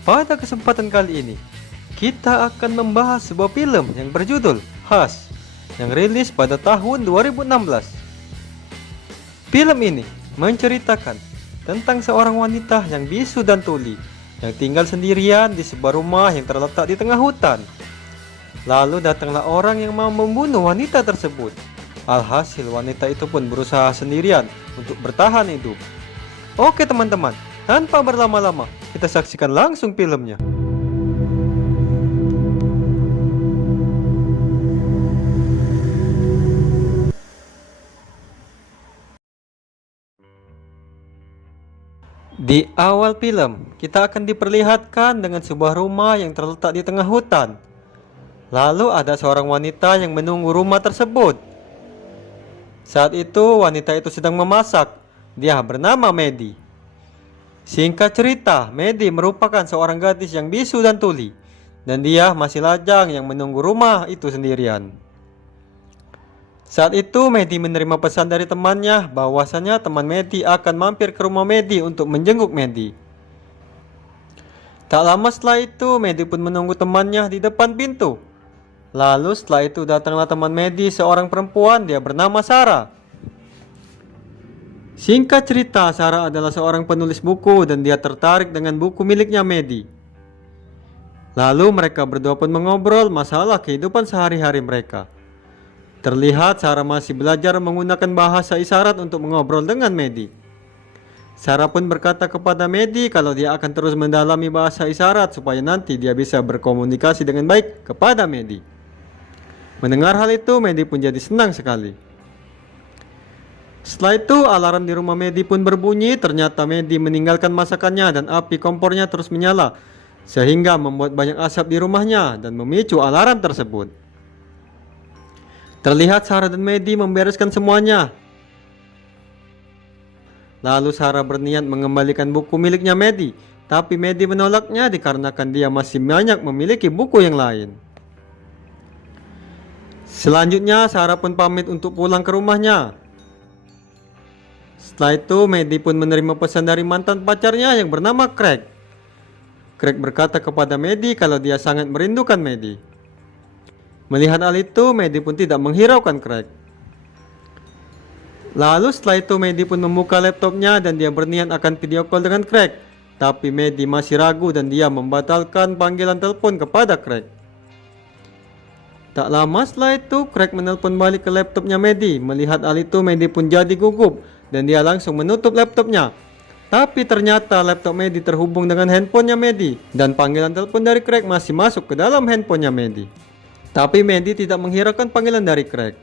Pada kesempatan kali ini, kita akan membahas sebuah film yang berjudul Hush yang rilis pada tahun 2016. Film ini menceritakan tentang seorang wanita yang bisu dan tuli yang tinggal sendirian di sebuah rumah yang terletak di tengah hutan. Lalu datanglah orang yang mau membunuh wanita tersebut. Alhasil wanita itu pun berusaha sendirian untuk bertahan hidup. Oke teman-teman, tanpa berlama-lama, kita saksikan langsung filmnya. Di awal film, kita akan diperlihatkan dengan sebuah rumah yang terletak di tengah hutan. Lalu ada seorang wanita yang menunggu rumah tersebut. Saat itu wanita itu sedang memasak. Dia bernama Medi. Singkat cerita, Medi merupakan seorang gadis yang bisu dan tuli, dan dia masih lajang yang menunggu rumah itu sendirian. Saat itu Medi menerima pesan dari temannya bahwasanya teman Medi akan mampir ke rumah Medi untuk menjenguk Medi. Tak lama setelah itu Medi pun menunggu temannya di depan pintu. Lalu setelah itu datanglah teman Medi, seorang perempuan, dia bernama Sarah. Singkat cerita, Sarah adalah seorang penulis buku dan dia tertarik dengan buku miliknya Medi. Lalu mereka berdua pun mengobrol masalah kehidupan sehari-hari mereka. Terlihat Sarah masih belajar menggunakan bahasa isyarat untuk mengobrol dengan Medi. Sarah pun berkata kepada Medi kalau dia akan terus mendalami bahasa isyarat supaya nanti dia bisa berkomunikasi dengan baik kepada Medi. Mendengar hal itu, Medi pun jadi senang sekali. Setelah itu, alarm di rumah Medi pun berbunyi. Ternyata Medi meninggalkan masakannya dan api kompornya terus menyala, sehingga membuat banyak asap di rumahnya dan memicu alarm tersebut. Terlihat Sarah dan Medi membereskan semuanya. Lalu Sarah berniat mengembalikan buku miliknya Medi, tapi Medi menolaknya dikarenakan dia masih banyak memiliki buku yang lain. Selanjutnya Sarah pun pamit untuk pulang ke rumahnya. Setelah itu Medi pun menerima pesan dari mantan pacarnya yang bernama Craig. Craig berkata kepada Medi kalau dia sangat merindukan Medi. Melihat hal itu, Medi pun tidak menghiraukan Craig. Lalu setelah itu Medi pun membuka laptopnya dan dia berniat akan video call dengan Craig. Tapi Medi masih ragu dan dia membatalkan panggilan telepon kepada Craig. Tak lama setelah itu, Craig menelpon balik ke laptopnya Medi. Melihat hal itu, Medi pun jadi gugup dan dia langsung menutup laptopnya. Tapi ternyata laptop Medi terhubung dengan handphonenya Medi dan panggilan telepon dari Craig masih masuk ke dalam handphonenya Medi. Tapi Medi tidak menghiraukan panggilan dari Craig.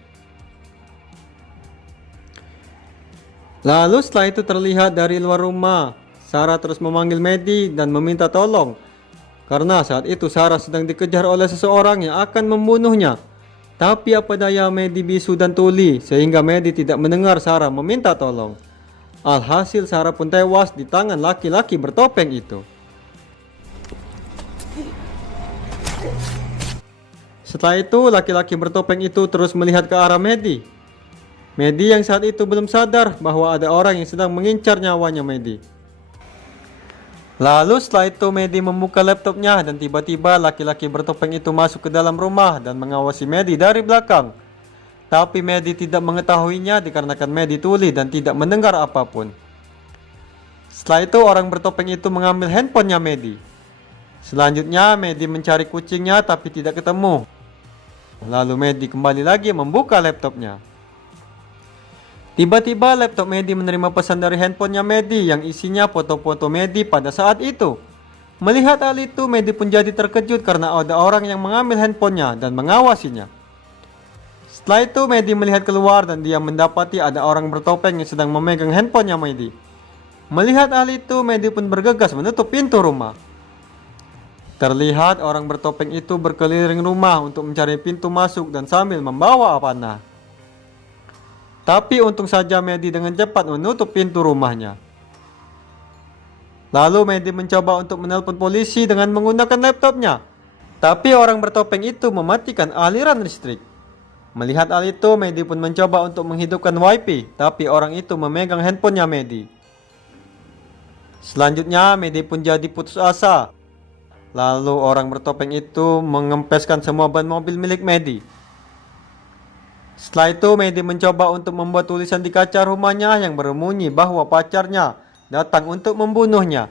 Lalu setelah itu terlihat dari luar rumah, Sarah terus memanggil Medi dan meminta tolong. Karena saat itu Sarah sedang dikejar oleh seseorang yang akan membunuhnya. Tapi apa daya Medi bisu dan tuli sehingga Medi tidak mendengar Sarah meminta tolong. Alhasil Sarah pun tewas di tangan laki-laki bertopeng itu. Setelah itu laki-laki bertopeng itu terus melihat ke arah Medi. Medi yang saat itu belum sadar bahwa ada orang yang sedang mengincar nyawanya Medi. Lalu setelah itu Medi membuka laptopnya dan tiba-tiba laki-laki bertopeng itu masuk ke dalam rumah dan mengawasi Medi dari belakang. Tapi Medi tidak mengetahuinya dikarenakan Medi tuli dan tidak mendengar apapun. Setelah itu orang bertopeng itu mengambil handphonenya Medi. Selanjutnya Medi mencari kucingnya tapi tidak ketemu. Lalu Medi kembali lagi membuka laptopnya. Tiba-tiba laptop Medi menerima pesan dari handphonenya Medi yang isinya foto-foto Medi pada saat itu. Melihat hal itu, Medi pun jadi terkejut karena ada orang yang mengambil handphonenya dan mengawasinya. Setelah itu Medi melihat keluar dan dia mendapati ada orang bertopeng yang sedang memegang handphonenya Medi. Melihat hal itu, Medi pun bergegas menutup pintu rumah. Terlihat orang bertopeng itu berkeliling rumah untuk mencari pintu masuk dan sambil membawa panah. Tapi untung saja Medi dengan cepat menutup pintu rumahnya. Lalu Medi mencoba untuk menelpon polisi dengan menggunakan laptopnya. Tapi orang bertopeng itu mematikan aliran listrik. Melihat hal itu, Medi pun mencoba untuk menghidupkan wifi, tapi orang itu memegang handphonenya Medi. Selanjutnya Medi pun jadi putus asa. Lalu orang bertopeng itu mengempeskan semua ban mobil milik Medi. Setelah itu Medi mencoba untuk membuat tulisan di kaca rumahnya yang berbunyi bahwa pacarnya datang untuk membunuhnya.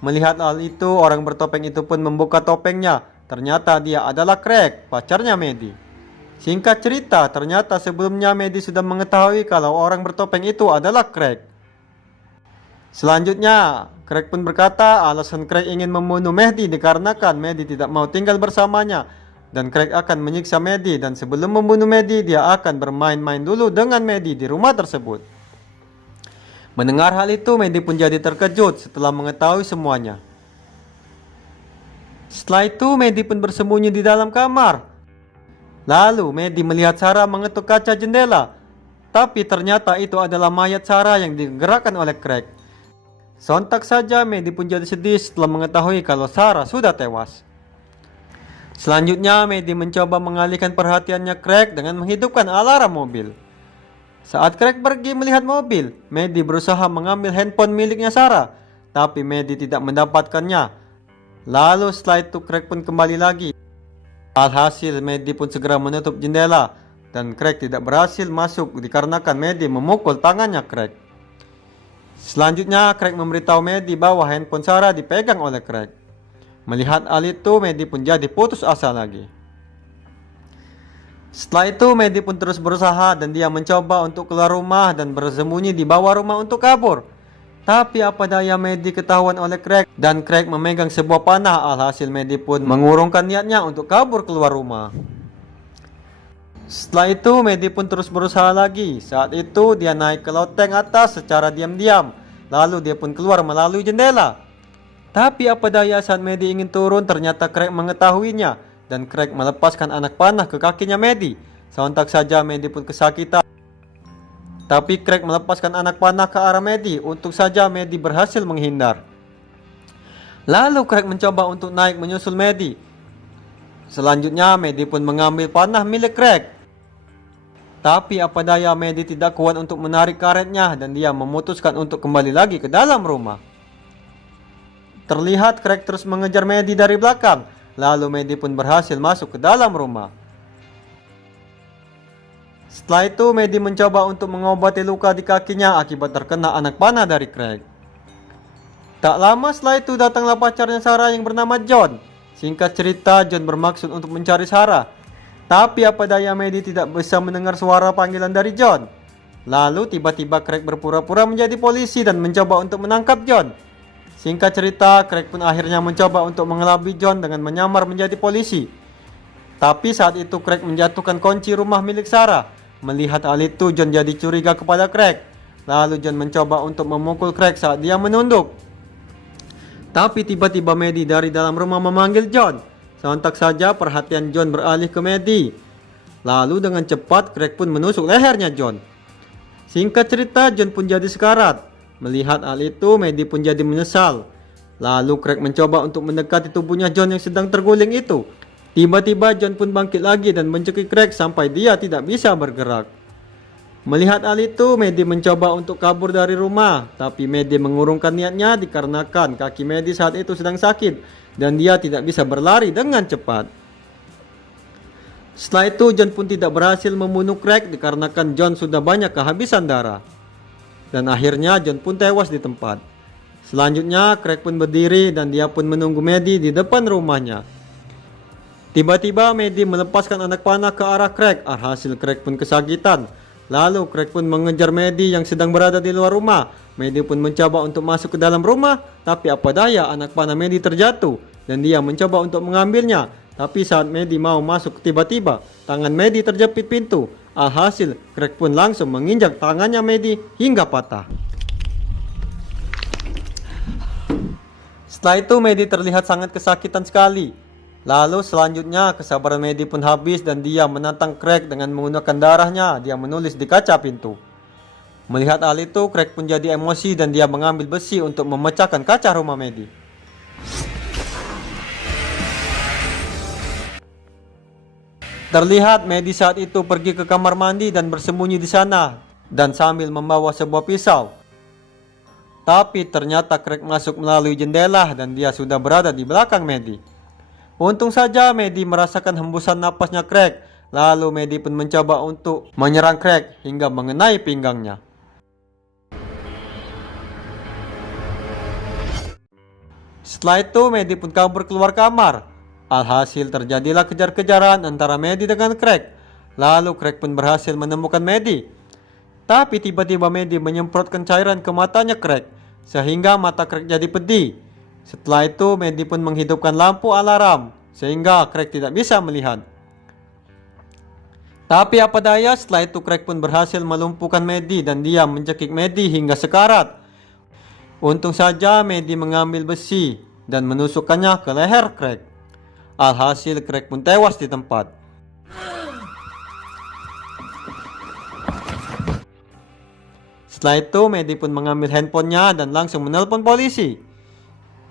Melihat hal itu, orang bertopeng itu pun membuka topengnya. Ternyata dia adalah Craig, pacarnya Medi. Singkat cerita, ternyata sebelumnya Medi sudah mengetahui kalau orang bertopeng itu adalah Craig. Selanjutnya, Craig pun berkata alasan Craig ingin membunuh Mehdi dikarenakan Mehdi tidak mau tinggal bersamanya dan Craig akan menyiksa Mehdi, dan sebelum membunuh Mehdi dia akan bermain-main dulu dengan Mehdi di rumah tersebut. Mendengar hal itu, Mehdi pun jadi terkejut setelah mengetahui semuanya. Setelah itu Mehdi pun bersembunyi di dalam kamar. Lalu Mehdi melihat Sarah mengetuk kaca jendela, tapi ternyata itu adalah mayat Sarah yang digerakkan oleh Craig. Sontak saja Mehdi pun jadi sedih setelah mengetahui kalau Sarah sudah tewas. Selanjutnya Mehdi mencoba mengalihkan perhatiannya Craig dengan menghidupkan alarm mobil. Saat Craig pergi melihat mobil, Mehdi berusaha mengambil handphone miliknya Sarah, tapi Mehdi tidak mendapatkannya. Lalu setelah itu Craig pun kembali lagi. Alhasil Mehdi pun segera menutup jendela dan Craig tidak berhasil masuk dikarenakan Mehdi memukul tangannya Craig. Selanjutnya Craig memberitahu Mehdi bahwa handphone Sarah dipegang oleh Craig. Melihat hal itu Mehdi pun jadi putus asa lagi. Setelah itu Mehdi pun terus berusaha dan dia mencoba untuk keluar rumah dan bersembunyi di bawah rumah untuk kabur. Tapi apa daya Mehdi ketahuan oleh Craig dan Craig memegang sebuah panah. Alhasil Mehdi pun mengurungkan niatnya untuk kabur keluar rumah. Setelah itu Mehdi pun terus berusaha lagi. Saat itu dia naik ke loteng atas secara diam-diam. Lalu dia pun keluar melalui jendela. Tapi apa daya saat Mehdi ingin turun ternyata Craig mengetahuinya. Dan Craig melepaskan anak panah ke kakinya Mehdi. Sontak saja Mehdi pun kesakitan. Tapi Craig melepaskan anak panah ke arah Mehdi. Untung saja Mehdi berhasil menghindar. Lalu Craig mencoba untuk naik menyusul Mehdi. Selanjutnya Mehdi pun mengambil panah milik Craig. Tapi apa daya Mehdi tidak kuat untuk menarik karetnya dan dia memutuskan untuk kembali lagi ke dalam rumah. Terlihat Craig terus mengejar Mehdi dari belakang. Lalu Mehdi pun berhasil masuk ke dalam rumah. Setelah itu Mehdi mencoba untuk mengobati luka di kakinya akibat terkena anak panah dari Craig. Tak lama setelah itu datanglah pacarnya Sarah yang bernama John. Singkat cerita, John bermaksud untuk mencari Sarah. Tapi apa daya Mehdi tidak bisa mendengar suara panggilan dari John. Lalu tiba-tiba Craig berpura-pura menjadi polisi dan mencoba untuk menangkap John. Singkat cerita, Craig pun akhirnya mencoba untuk mengelabui John dengan menyamar menjadi polisi. Tapi saat itu Craig menjatuhkan kunci rumah milik Sarah. Melihat hal itu, John jadi curiga kepada Craig. Lalu John mencoba untuk memukul Craig saat dia menunduk. Tapi tiba-tiba Mehdi dari dalam rumah memanggil John. Sontak saja perhatian John beralih ke Mehdi. Lalu dengan cepat Craig pun menusuk lehernya John. Singkat cerita, John pun jadi sekarat. Melihat hal itu, Mehdi pun jadi menyesal. Lalu Craig mencoba untuk mendekati tubuhnya John yang sedang terguling itu. Tiba-tiba John pun bangkit lagi dan mencekik Craig sampai dia tidak bisa bergerak. Melihat hal itu, Mehdi mencoba untuk kabur dari rumah. Tapi Mehdi mengurungkan niatnya dikarenakan kaki Mehdi saat itu sedang sakit dan dia tidak bisa berlari dengan cepat. Setelah itu John pun tidak berhasil membunuh Craig dikarenakan John sudah banyak kehabisan darah. Dan akhirnya John pun tewas di tempat. Selanjutnya Craig pun berdiri dan dia pun menunggu Mehdi di depan rumahnya. Tiba-tiba Mehdi melepaskan anak panah ke arah Craig. Alhasil Craig pun kesakitan. Lalu Craig pun mengejar Mehdi yang sedang berada di luar rumah. Mehdi pun mencoba untuk masuk ke dalam rumah. Tapi apa daya anak panah Mehdi terjatuh. Dan dia mencoba untuk mengambilnya. Tapi saat Mehdi mau masuk tiba-tiba tangan Mehdi terjepit pintu. Alhasil Craig pun langsung menginjak tangannya Mehdi hingga patah. Setelah itu Mehdi terlihat sangat kesakitan sekali. Lalu selanjutnya kesabaran Mehdi pun habis dan dia menantang Craig dengan menggunakan darahnya. Dia menulis di kaca pintu. Melihat hal itu, Craig pun jadi emosi dan dia mengambil besi untuk memecahkan kaca rumah Mehdi. Terlihat Mehdi saat itu pergi ke kamar mandi dan bersembunyi di sana dan sambil membawa sebuah pisau. Tapi ternyata Craig masuk melalui jendela dan dia sudah berada di belakang Mehdi. Untung saja Medi merasakan hembusan napasnya Craig. Lalu Medi pun mencoba untuk menyerang Craig hingga mengenai pinggangnya. Setelah itu Medi pun kabur keluar kamar. Alhasil terjadilah kejar-kejaran antara Medi dengan Craig. Lalu Craig pun berhasil menemukan Medi. Tapi tiba-tiba Medi menyemprotkan cairan ke matanya Craig, sehingga mata Craig jadi pedih. Setelah itu Medi pun menghidupkan lampu alarm, sehingga Craig tidak bisa melihat. Tapi apa daya, setelah itu Craig pun berhasil melumpuhkan Medi dan dia mencekik Medi hingga sekarat. Untung saja Medi mengambil besi dan menusukkannya ke leher Craig. Alhasil Craig pun tewas di tempat. Setelah itu Medi pun mengambil handphonenya dan langsung menelpon polisi.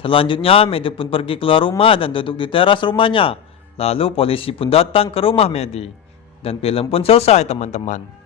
Selanjutnya Medi pun pergi keluar rumah dan duduk di teras rumahnya. Lalu polisi pun datang ke rumah Medi. Dan film pun selesai teman-teman.